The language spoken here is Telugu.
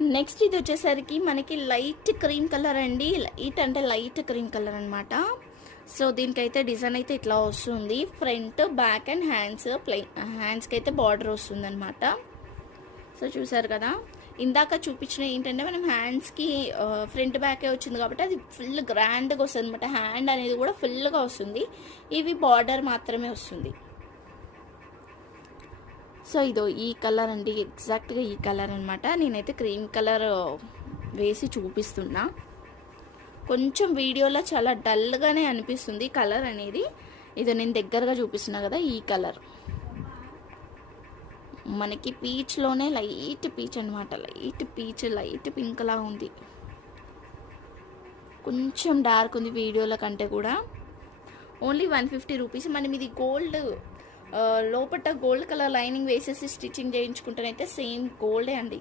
నెక్స్ట్ ఇది వచ్చేసరికి మనకి లైట్ క్రీమ్ కలర్ అండి. లైట్ అంటే లైట్ క్రీమ్ కలర్ అనమాట. సో దీనికైతే డిజైన్ అయితే ఇట్లా వస్తుంది. ఫ్రంట్, బ్యాక్ అండ్ హ్యాండ్స్ హ్యాండ్స్కి అయితే బార్డర్ వస్తుంది అనమాట. సో చూసారు కదా, ఇందాక చూపించిన ఏంటంటే మనం హ్యాండ్స్కి ఫ్రంట్ బ్యాకే వచ్చింది కాబట్టి అది ఫుల్ గ్రాండ్గా వస్తుంది అనమాట. హ్యాండ్ అనేది కూడా ఫుల్గా వస్తుంది. ఇవి బార్డర్ మాత్రమే వస్తుంది. సో ఇదో ఈ కలర్ అండి, ఎగ్జాక్ట్గా ఈ కలర్ అనమాట. నేనైతే క్రీమ్ కలర్ వేసి చూపిస్తున్నా. కొంచెం వీడియోలో చాలా డల్గానే అనిపిస్తుంది కలర్ అనేది. ఇదో నేను దగ్గరగా చూపిస్తున్నా కదా, ఈ కలర్ మనకి పీచ్లోనే లైట్ పీచ్ అనమాట. లైట్ పీచ్, లైట్ పింక్ లా ఉంది. కొంచెం డార్క్ ఉంది వీడియోల కంటే కూడా. Only 150 rupees. మనం ఇది గోల్డ్ లోపల గోల్డ్ కలర్ లైనింగ్ వేసేసి స్టిచ్చింగ్ చేయించుకుంటేనైతే సేమ్ గోల్డే అండి.